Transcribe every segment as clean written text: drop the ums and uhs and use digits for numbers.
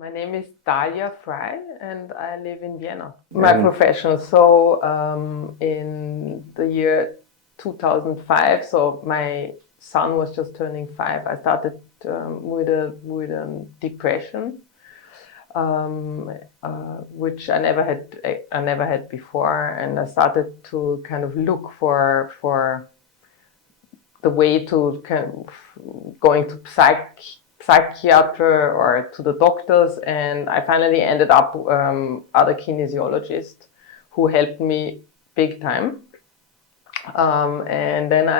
My name is Dalia Frey and I live in Vienna. My profession, so in the year 2005, so my son was just turning 5, I started with a depression, which I never had before, and I started to kind of look for the way to kind of going to psychiater or to the doctors, and I finally ended up at a kinesiologist who helped me big time. And then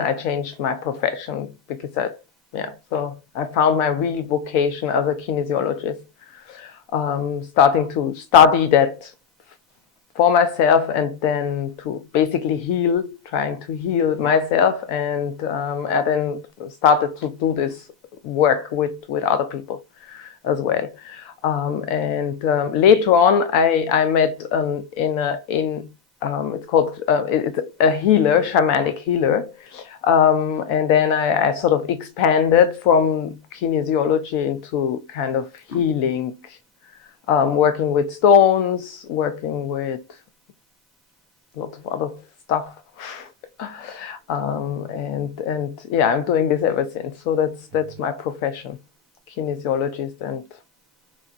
I changed my profession because so I found my real vocation as a kinesiologist, starting to study that for myself and then to basically trying to heal myself, and I then started to do this work with other people as well. Later on, I met it's called it's a healer, shamanic healer, and then I sort of expanded from kinesiology into kind of healing, working with stones, working with lots of other stuff. I'm doing this ever since. So that's my profession, kinesiologist and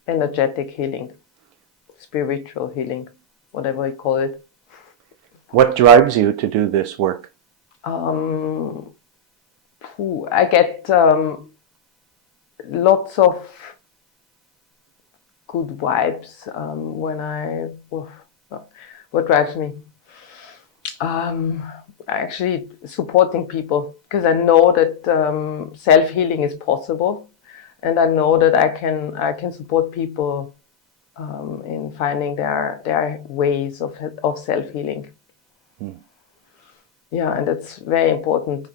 energetic healing, spiritual healing, whatever you call it. What drives you to do this work? I get lots of good vibes what drives me? Actually supporting people, because I know that self-healing is possible, and I know that I can support people in finding their ways of self-healing. Yeah, and that's very important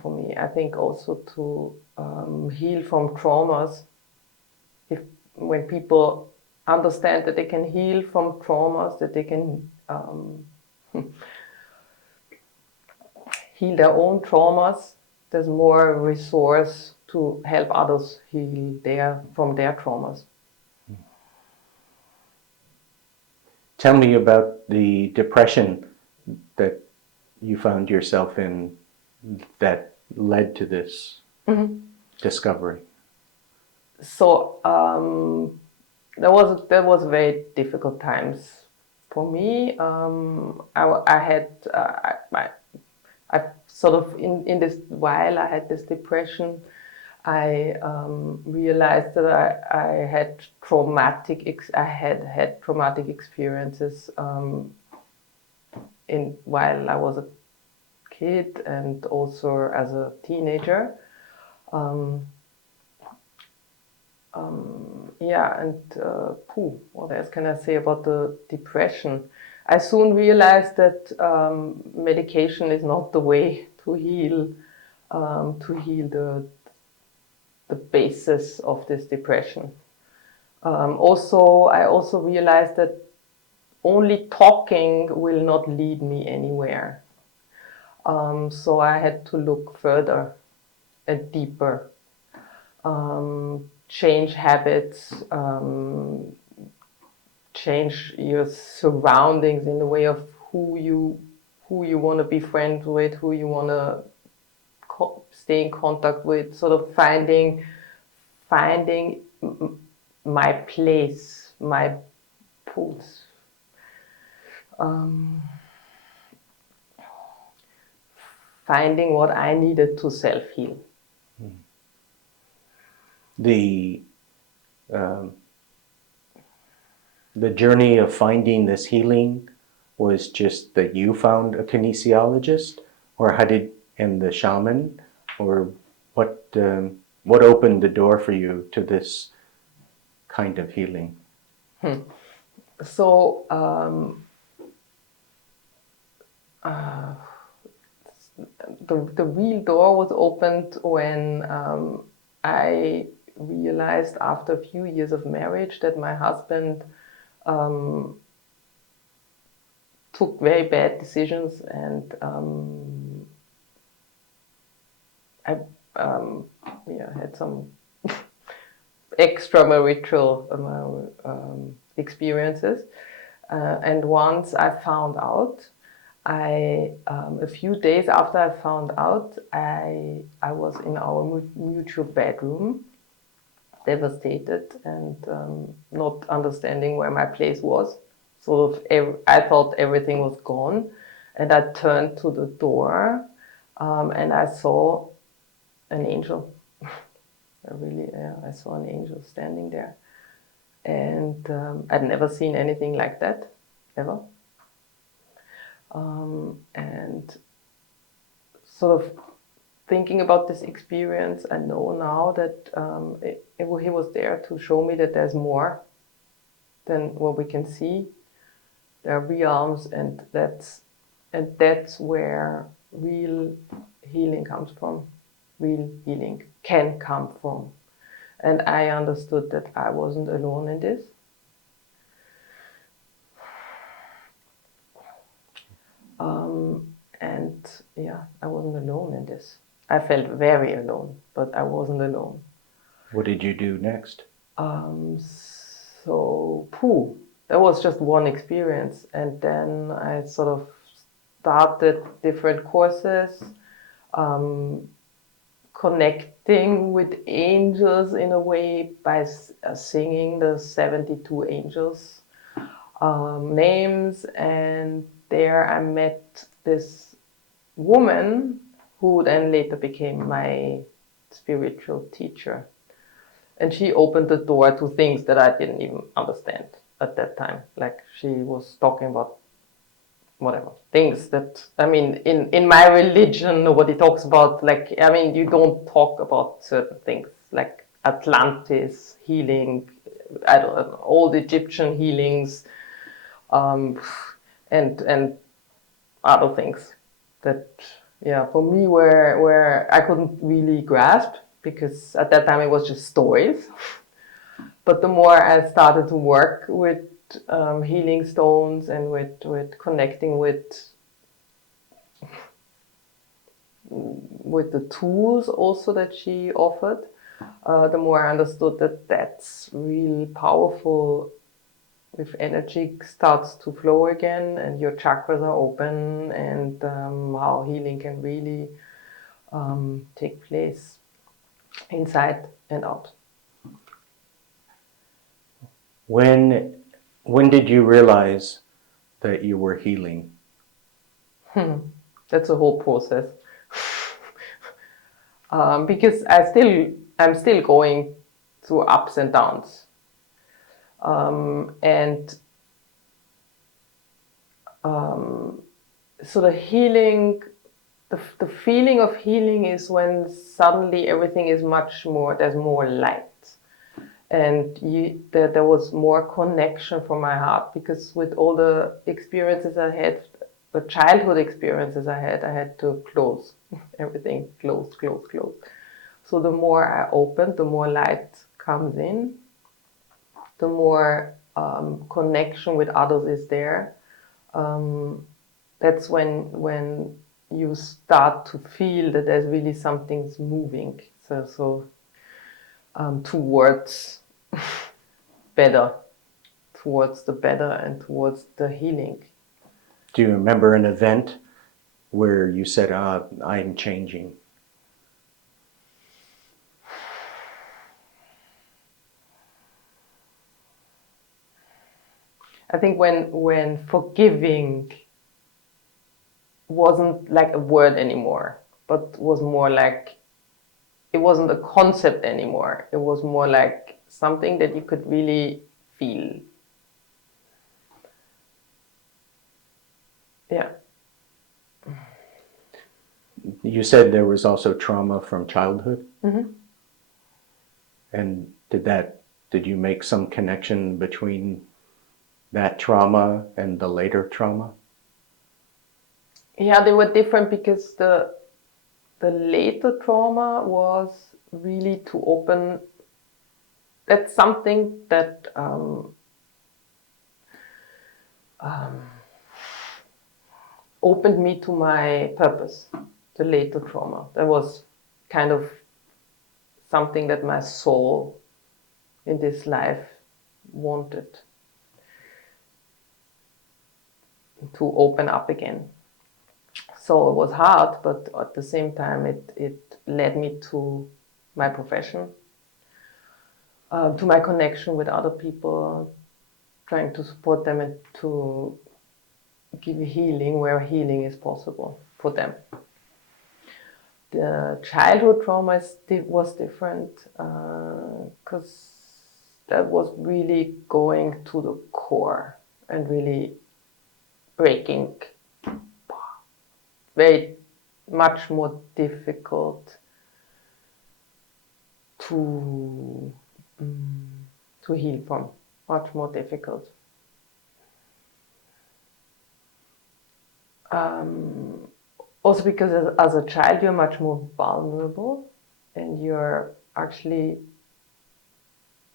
for me. I think also to heal from traumas. When people understand that they can heal from traumas, that they can heal their own traumas, there's more resource to help others heal from their traumas. Tell me about the depression that you found yourself in that led to this discovery. So there was very difficult times for me. I sort of in this, while I had this depression, I realized that I had traumatic experiences while I was a kid and also as a teenager. What else can I say about the depression? I soon realized that medication is not the way to heal the basis of this depression. I also realized that only talking will not lead me anywhere. So I had to look further and deeper. Change habits, change your surroundings in the way of who you want to be friends with, who you want to stay in contact with, sort of finding my place, my pulse. Finding what I needed to self-heal. The journey of finding this healing was just that you found a kinesiologist, or and the shaman, or what opened the door for you to this kind of healing? So the real door was opened when I realized after a few years of marriage that my husband took very bad decisions, and I had some extramarital experiences. And once I found out, a few days after I found out, I was in our mutual bedroom, devastated and not understanding where my place was. I thought everything was gone, and I turned to the door, and I saw an angel. I saw an angel standing there, and I'd never seen anything like that, ever. And sort of thinking about this experience, I know now that he was there to show me that there's more than what we can see. There are realms, and that's where real healing comes from. Real healing can come from. And I understood that I wasn't alone in this. And yeah, I wasn't alone in this. I felt very alone, but I wasn't alone. What did you do next? That was just one experience. And then I sort of started different courses, connecting with angels in a way by singing the 72 angels names. And there I met this woman who then later became my spiritual teacher. And she opened the door to things that I didn't even understand at that time. Like, she was talking about whatever things that, I mean, in my religion, nobody talks about, like, I mean, you don't talk about certain things like Atlantis healing, I don't know, old Egyptian healings, and other things that, yeah, for me where I couldn't really grasp, because at that time it was just stories. But the more I started to work with healing stones and with connecting with the tools also that she offered, the more I understood that that's really powerful. If energy starts to flow again and your chakras are open, and how healing can really take place inside and out. When did you realize that you were healing? That's a whole process. Because I'm still going through ups and downs. So the healing, the feeling of healing is when suddenly everything is much more, there's more light. And there was more connection from my heart, because with all the experiences I had, the childhood experiences I had to close everything, close. So the more I open, the more light comes in, the more connection with others is there. That's when you start to feel that there's really something's moving. So towards better, towards the better and towards the healing. Do you remember an event where you said, I'm changing? I think when forgiving wasn't like a word anymore, but was more like, it wasn't a concept anymore. It was more like something that you could really feel. Yeah. You said there was also trauma from childhood. Mm-hmm. And did you make some connection between that trauma and the later trauma? Yeah, they were different, because the later trauma was really to open. That's something that opened me to my purpose. The later trauma, that was kind of something that my soul in this life wanted to open up again. So it was hard, but at the same time it led me to my profession, to my connection with other people, trying to support them and to give healing where healing is possible for them. The childhood trauma was different because that was really going to the core and really breaking. Very much more difficult to heal from. Much more difficult. Also because as a child you're much more vulnerable and you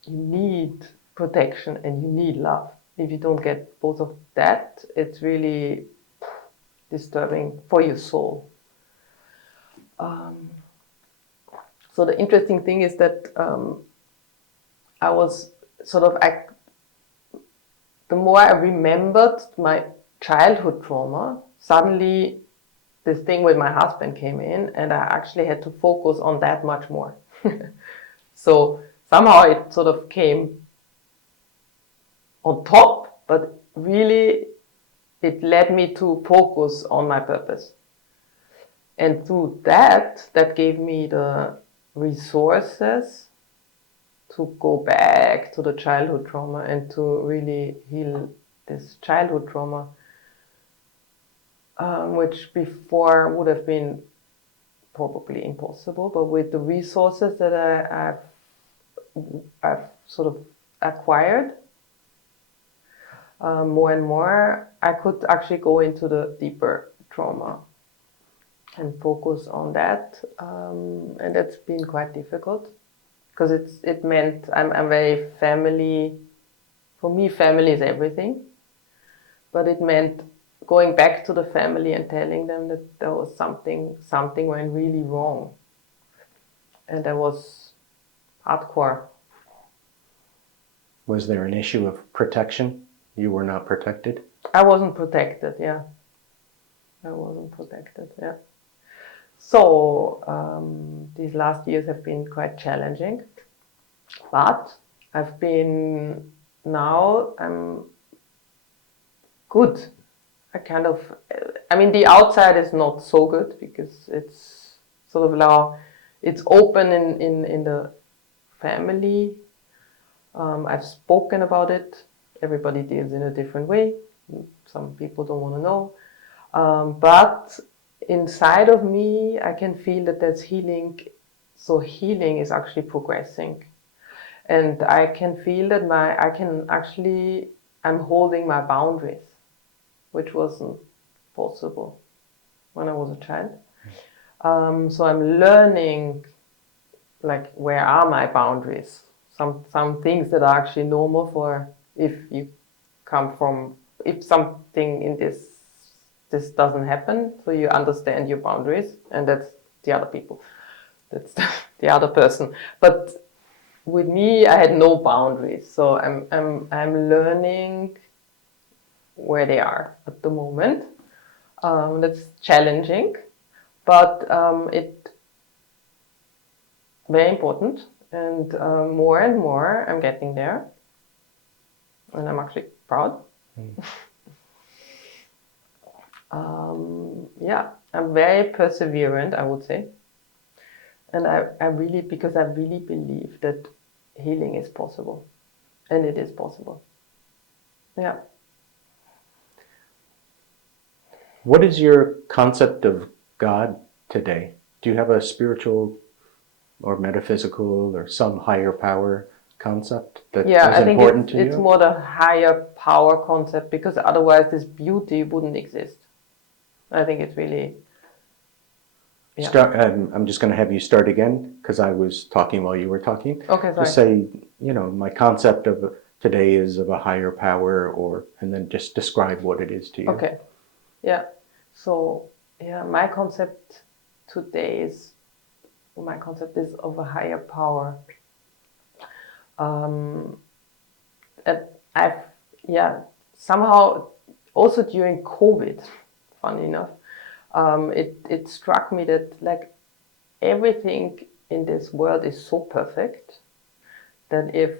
need protection and you need love. If you don't get both of that, it's really disturbing for your soul. So the interesting thing is that I was sort of, the more I remembered my childhood trauma, suddenly this thing with my husband came in and I actually had to focus on that much more. So somehow it sort of came on top, but really it led me to focus on my purpose. And through that gave me the resources to go back to the childhood trauma and to really heal this childhood trauma, which before would have been probably impossible. But with the resources that I've sort of acquired, more and more, I could actually go into the deeper trauma and focus on that, and that's been quite difficult because it meant I'm very family. For me, family is everything, but it meant going back to the family and telling them that there was something went really wrong, and that was hardcore. Was there an issue of protection? You were not protected? I wasn't protected, yeah. I wasn't protected, yeah. So these last years have been quite challenging, but I'm good. The outside is not so good because it's sort of now, it's open in the family. I've spoken about it. Everybody deals in a different way. Some people don't want to know. But inside of me, I can feel that there's healing. So healing is actually progressing. And I can feel that I'm holding my boundaries, which wasn't possible when I was a child. So I'm learning, like, where are my boundaries? Some things that are actually normal for if something in this doesn't happen, so you understand your boundaries, and that's the other people. That's the other person. But with me, I had no boundaries, so I'm learning where they are at the moment. That's challenging, but it's very important, and more I'm getting there, and I'm actually proud. I'm very perseverant, I would say, and I really believe that healing is possible, and it is possible. Yeah. What is your concept of God today? Do you have a spiritual or metaphysical or some higher power concept that is important to you? It's more the higher power concept, because otherwise this beauty wouldn't exist. I think it's really... Yeah. I'm just going to have you start again because I was talking while you were talking. Okay, sorry. Just say, my concept of today is of a higher power, and then just describe what it is to you. Okay. Yeah. So, my concept today is of a higher power. And I've, yeah, somehow also during COVID, funny enough, it struck me that like everything in this world is so perfect that if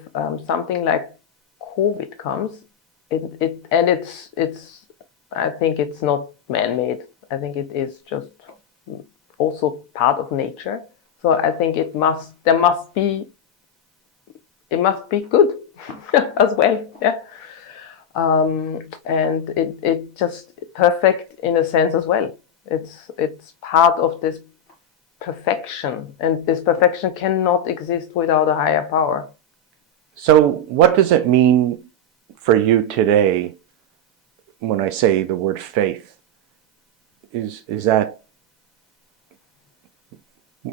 something like COVID comes, it's I think it's not man-made. I think it is just also part of nature. So I think it must be good as well. Yeah. And it just perfect in a sense as well. It's part of this perfection, and this perfection cannot exist without a higher power. So what does it mean for you today when I say the word faith? Is that,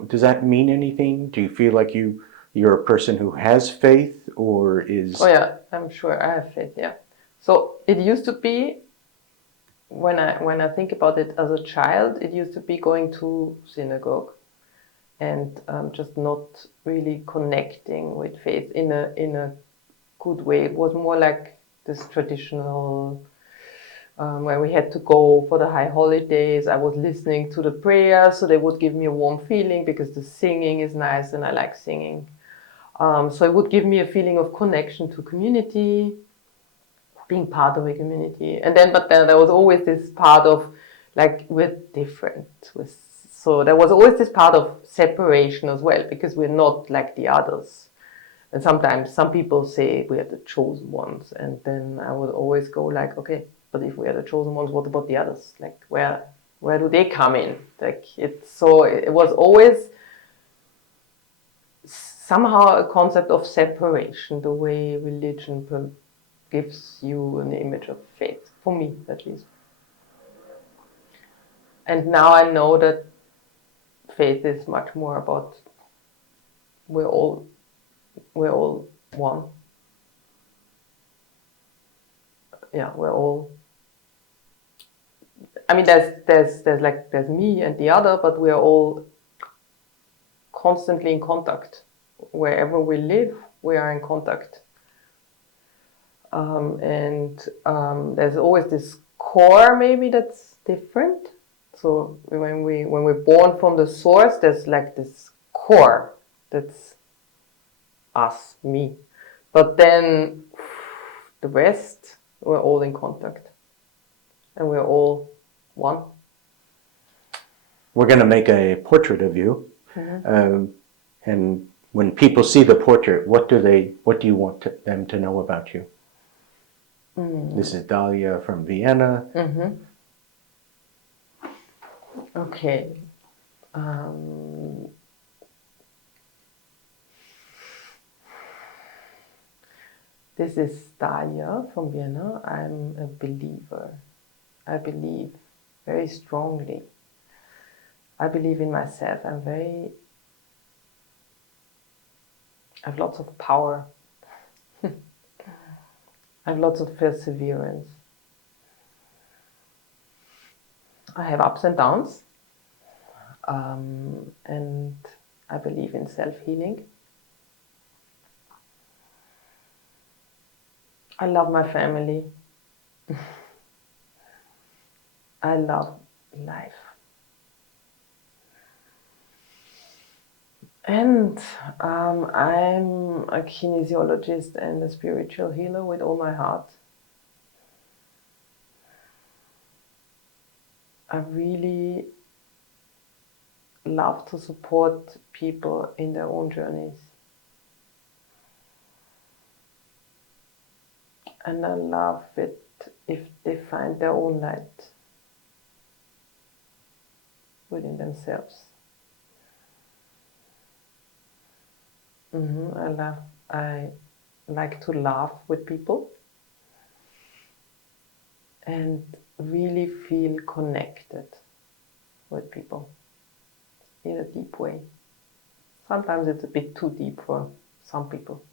does that mean anything? Do you feel like you're a person who has faith, or is... Oh yeah, I'm sure I have faith, yeah. So it used to be, when I think about it as a child, it used to be going to synagogue and just not really connecting with faith in a good way. It was more like this traditional, where we had to go for the high holidays. I was listening to the prayers, so they would give me a warm feeling because the singing is nice and I like singing. So it would give me a feeling of connection to community, being part of a community. But then there was always this part of like we're different. So there was always this part of separation as well, because we're not like the others. And sometimes some people say we are the chosen ones, and then I would always go like, okay, but if we are the chosen ones, what about the others? Like where do they come in? Like it was always somehow a concept of separation, the way religion gives you an image of faith, for me at least. And now I know that faith is much more about we're all one. Yeah, we're all. I mean, there's me and the other, but we're all constantly in contact. Wherever we live, we are in contact. There's always this core maybe that's different. So when we're born from the source, there's like this core that's us, me. But then the rest, we're all in contact, and we're all one. We're going to make a portrait of you, and when people see the portrait, what do you want them to know about you? This is Dalia from Vienna. Okay. This is Dalia from Vienna. I'm a believer. I believe very strongly. I believe in myself. I have lots of power. I have lots of perseverance. I have ups and downs. And I believe in self-healing. I love my family. I love life. And I'm a kinesiologist and a spiritual healer with all my heart. I really love to support people in their own journeys. And I love it if they find their own light within themselves. I like to laugh with people and really feel connected with people in a deep way. Sometimes it's a bit too deep for some people.